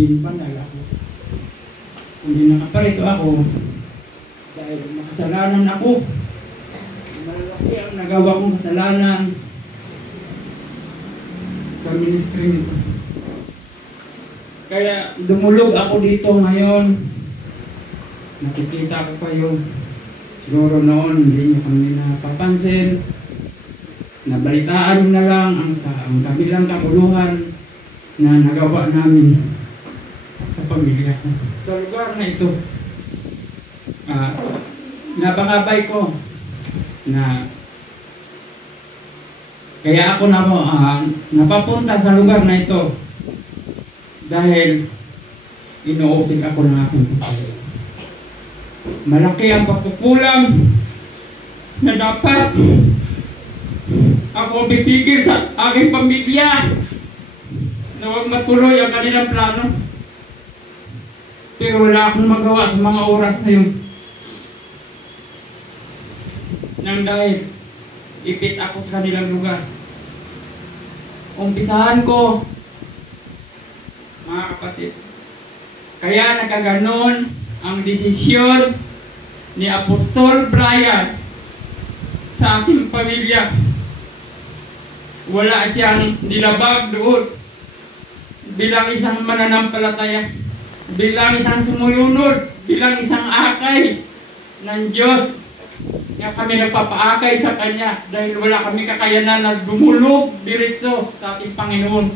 Pinpanay ako. Hindi nakaparito ako dahil makasalanan ako. Malaki ang nagawa kong kasalanan sa ministry nito. Kaya dumulog ako dito ngayon. Nakikita ko kayo. Siguro noon hindi niyo kami napapansin. Nabalitaan na lang ang kabilang kabuluhan na nagawa namin sa pamilya. Sa lugar na ito, napakabay ko na kaya ako napapunta sa lugar na ito dahil inuusig ako ng aking pamilya. Malaki ang pagkukulang na dapat ako pipigil sa aking pamilya na huwag matuloy ang kanilang plano. Pero wala akong magawa sa mga oras na yun. Nang dahil ipit ako sa kanilang lugar. Umpisahan ko, mga kapatid. Kaya nakaganon ang desisyon ni Apostol Brian sa aking pamilya. Wala siyang nilabag doon bilang isang mananampalataya, bilang isang sumulunod, bilang isang akay ng Diyos na kami nagpapaakay sa Kanya dahil wala kami kakayanan na dumulog diretso sa ating Panginoon.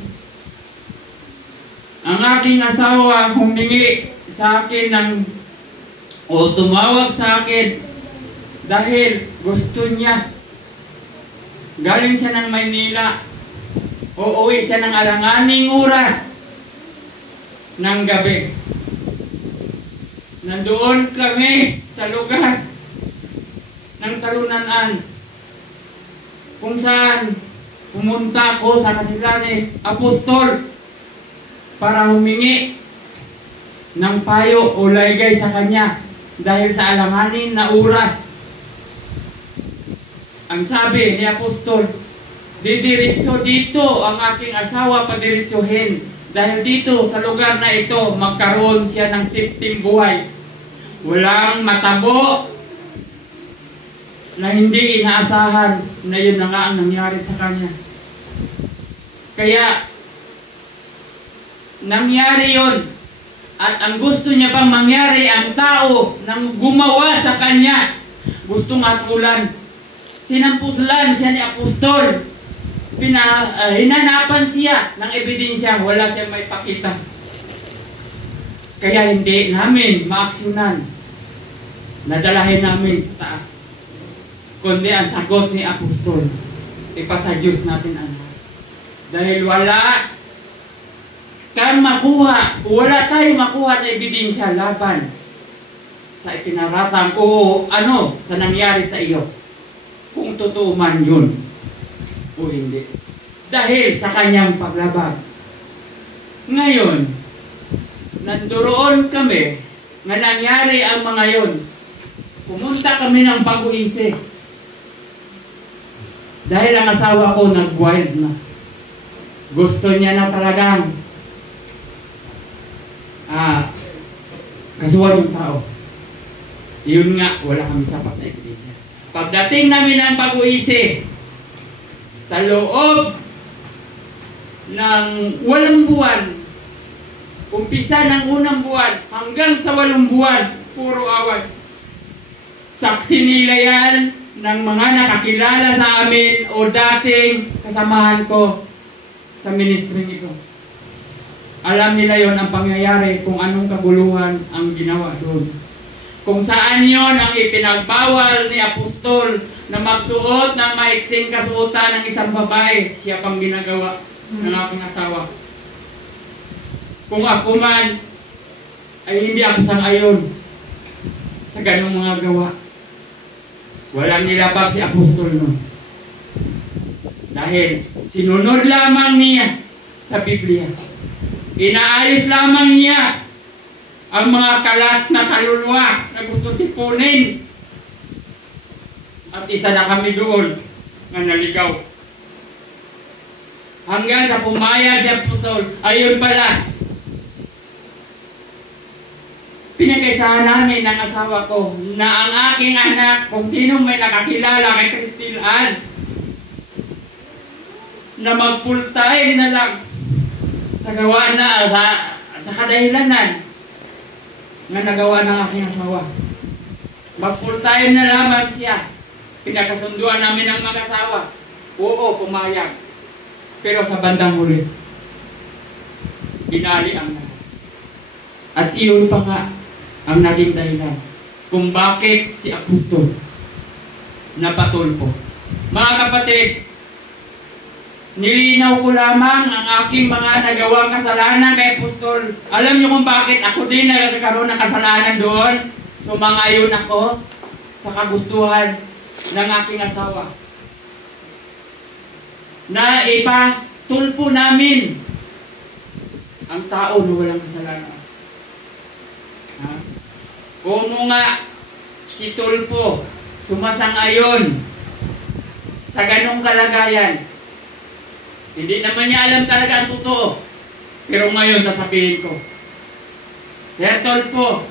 Ang aking asawa humingi sa akin o tumawag sa akin dahil gusto niya. Galing siya ng Maynila. Uuwi siya ng alanganing oras ng gabi. Nandoon kami sa lugar ng Talunanan kung saan pumunta ko sa kanila ni Apostol para humingi ng payo o laygay sa kanya dahil sa alanganin na oras. Ang sabi ni Apostol, didiritso dito ang aking asawa padiritsuhin dahil dito sa lugar na ito magkaroon siya ng sipting buhay. Walang matabo na hindi inaasahan na yun na nga ang nangyari sa kanya. Kaya nangyari yun at ang gusto niya pang mangyari ang tao nang gumawa sa kanya gustong hatulan. Sinampuslan siya ni Apostol. Hinanapan siya ng ebidensya. Wala siyang may pakita. Kaya hindi namin maaksyonan. Nadalahin namin sa taas. Kundi ang sagot ni Apostol. Ipasa Diyos natin ang lahat. Dahil wala kang makuha. Wala tayong makuha na ebidensya laban sa ipinaratang o sa nangyari sa iyo. Kung totoo man yun o hindi. Dahil sa kanyang paglabag. Ngayon, nanduroon kami na nangyari ang mga yun. Pumunta kami ng pag-uisip. Dahil ang asawa ko nag-wild na. Gusto niya na talagang kasuhan yung tao. Yun nga, wala kami sapat na ebidensya. Pagdating namin ng pag-uisip, sa loob ng 8 buwan, umpisa ng unang buwan hanggang sa 8 buwan, puro away. Saksi nila yan ng mga nakakilala sa amin o dating kasamahan ko sa ministry nito. Alam nila yon ang pangyayari kung anong kaguluhan ang ginawa doon. Kung saan yon ang ipinagbawal ni Apostol na magsuot ng maiksing kasuotan ng isang babae, siya pang ginagawa ng aking asawa. Kung ako man ay hindi ako sang-ayon sa ganong mga gawa. Walang nilabag si Apostol nun. Dahil sinunod lamang niya sa Biblia. Inaayos lamang niya ang mga kalat na kaluluwa na gusto tipunin. At isa na kami doon na naligaw. Hanggang sa pumayag si Apostol, ayun pala, pinagkaisahan namin ng asawa ko na ang aking anak, kung sino may nakakilala kay Christine Ann, na mag full time na lang sa gawa na sa kadahilanan na nagawa ng aking asawa. Mag full time na lamang siya. Pinakasunduan namin ng mag-asawa. Oo, pumayag. Pero sa bandang huli, binali ang lahat. At iyon pa nga ang naging dahilan kung bakit si Apostol napatulpo. Mga kapatid, nilinaw ko lamang ang aking mga nagawang kasalanan kay Apostol. Alam niyo kung bakit ako din nagkaroon ng kasalanan doon? Sumangayon ako sa kagustuhan ng aking asawa. Na ipatulpo namin ang tao na walang kasalanan. Ha? Kung nga si Tulpo sumasang-ayon sa ganong kalagayan, hindi naman niya alam talaga ang totoo. Pero ngayon sasabihin ko, Sir Tulpo,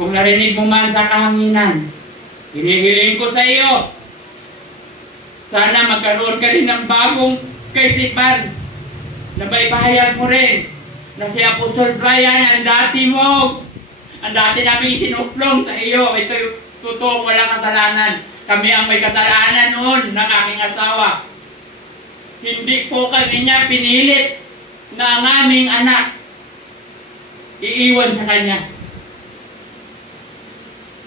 kung narinig mo man sa kahanginan, hinihiling ko sa iyo, sana magkaroon ka rin ng bagong kaisipan na maipahayag mo rin na si Apostol Brian ang dati namin sinuplong sa iyo. Ito yung totoo, walang kasalanan. Kami ang may kasalanan noon ng aking asawa. Hindi po kami niya pinilit na ang aming anak iiwan sa kanya.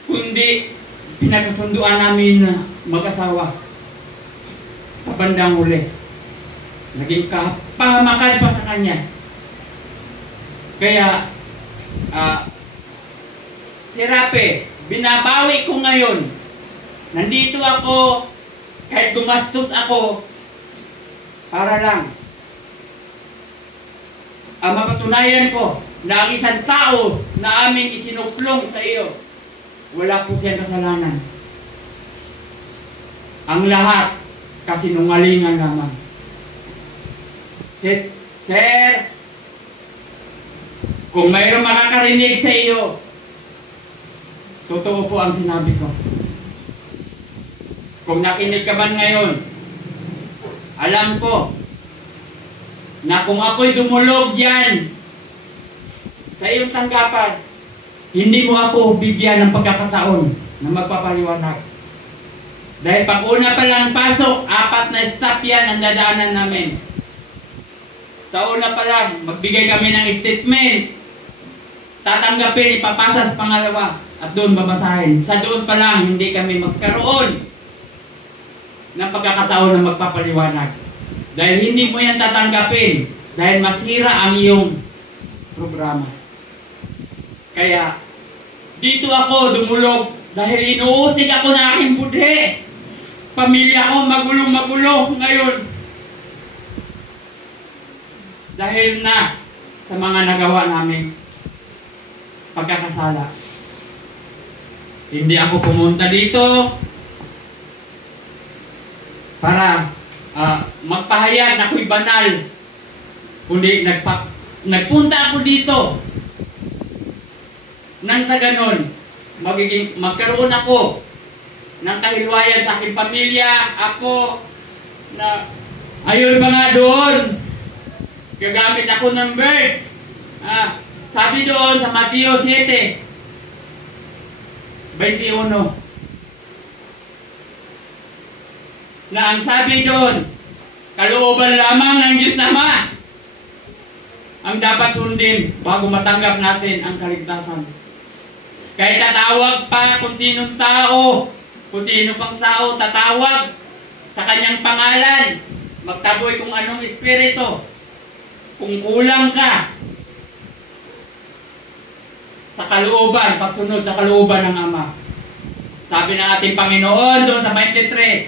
Kundi pinagkasunduan namin na mag-asawa sa bandang huli. Naging kapahamakan pa sa kanya. Kaya, si Rape, binabawi ko ngayon. Nandito ako, kahit gumastos ako, para lang. Mapatunayan ko na ang isang tao na aming isinuplong sa iyo, wala po siyang kasalanan. Ang lahat, kasinungalingan lamang. Sir, kung mayroong makakarinig sa iyo, totoo po ang sinabi ko. Kung nakinig ka man ngayon, alam ko na kung ako'y dumulog dyan sa iyong tanggapan, hindi mo ako bigyan ng pagkakataon na magpapaliwanag. Dahil pag una pa lang pasok, 4 na stop yan ang dadaanan namin. Sa una pa lang, magbigay kami ng statement. Tatanggapin, ipapasa sa pangalawa. At doon babasahin. Sa doon pa lang, hindi kami magkaroon ng pagkakataon na magpapaliwanag. Dahil hindi mo yan tatanggapin. Dahil masira ang iyong programa. Kaya, dito ako dumulog dahil inuusig ako ng aking budhe. Pamilya ko magulong-magulo ngayon. Dahil na sa mga nagawa namin pagkakasala. Hindi ako pumunta dito para magpahayag na ako'y banal. Kundi nagpunta ako dito nang sa ganon magkaroon ako ng kahilwayan sa aking pamilya. Ako na ayun pa nga doon, gagamit ako ng verse. Sabi doon sa Mateo 7:21 na ang sabi doon, kalooban lamang ng Diyos Ama ang dapat sundin bago matanggap natin ang kaligtasan. Kahit tatawag pa kung sinong tao, kung sino pang tao tatawag sa kanyang pangalan, magtaboy kung anong espiritu, kung kulang ka sa kalooban, pagsunod sa kalooban ng Ama. Sabi ng ating Panginoon doon sa 23,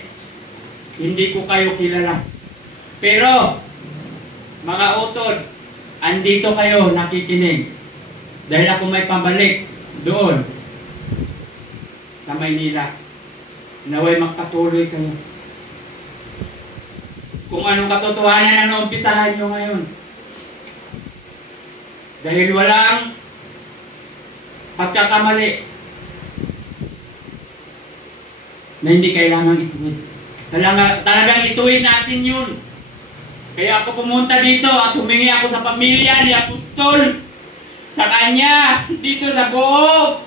hindi ko kayo kilala. Pero, mga utod, andito kayo nakikinig. Dahil ako may pabalik doon sa Maynila. Naway magpatuloy kayo. Kung anong katotohanan ang naumpisahan nyo ngayon. Dahil walang pagkakamali na hindi kailangan ituwid. Talagang ituwid natin yun. Kaya ako pumunta dito at humingi ako sa pamilya ni Apostol sa kanya dito sa buong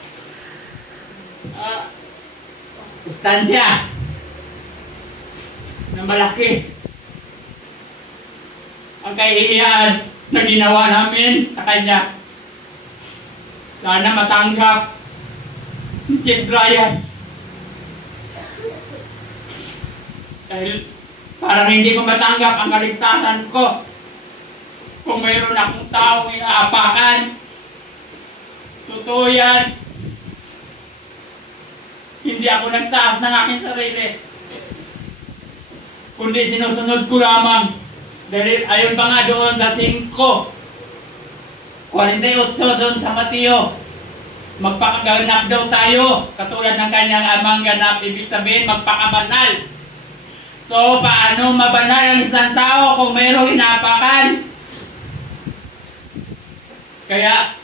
estansya na malaki ang kahihiyan na ginawa namin sa kanya. Sana matanggap ni Chief Brian. Dahil parang hindi ko matanggap ang kaligtasan ko kung mayroon akong taong inaapakan. Totoo yan. Hindi ako nagtaas ng aking sarili, kundi sinusunod ko lamang. Dahil ayon pa nga doon sa 5:48 doon sa Mateo, magpakaganap daw tayo katulad ng kanyang amang ganap. Ibig sabihin magpakabanal. So paano mabanal ang isang tao kung mayroong inaapakan? Kaya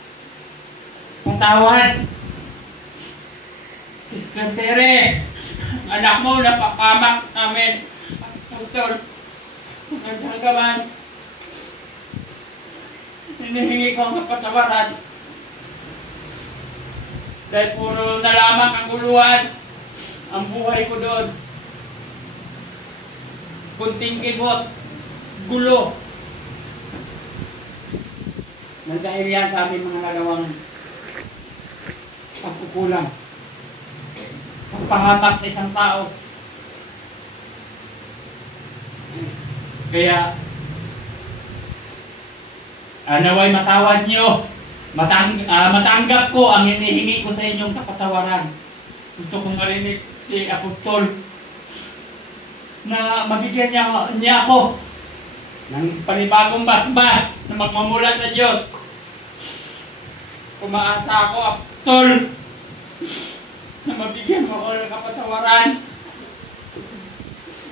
patawad Sister Tere, anak mo napapamak namin. Pastor, magdagaman, hinihingi ko ang kapatawaran. Dahil puro na lamang kaguluhan ang buhay ko doon. Kunting kibot, gulo. Nagdahil yan sa aming mga nagawang pagkukulang, pagpahamak sa isang tao. Kaya naway matawad nyo, matanggap ko ang hinihingi ko sa inyong kapatawaran. Gusto kong marinig si Apostol na mabigyan niya ako ng panibagong basbas na magmamula sa Diyos. Umaasa ako, Apostol, na mabigyan mo ako ng kapatawaran.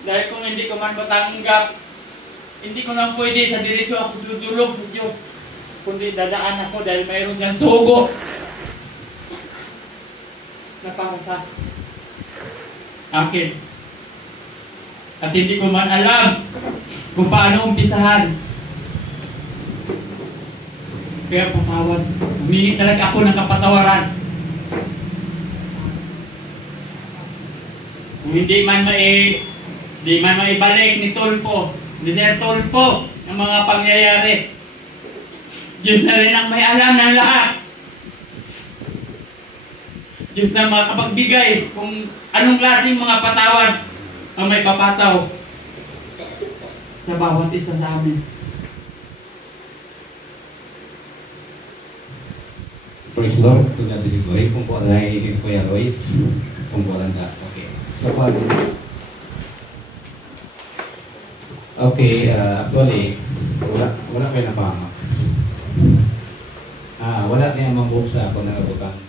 Dahil kung hindi ko man matanggap, hindi ko lang pwede sa diretso ako dudulog sa Diyos, kundi dadaan ako dahil mayroon dyan sugo na para sa akin. At hindi ko man alam kung paano umpisahan. Kaya patawad. Humingi talaga ako ng kapatawaran. Kung hindi man maibalik ni Tulfo, ni Sir Tulfo, ang mga pangyayari, Diyos na rin ang may alam ng lahat. Diyos na makapagbigay kung anong klaseng mga patawad ang may papataw sa bawat isa sa amin. Praise Lord, to God be the glory. Kung po nahihigit ko yan, Roy. Kung po lang na. Okay. So, okay, actually, wala kayo napahamak. Wala niya mambuhok sa ako na nabutan.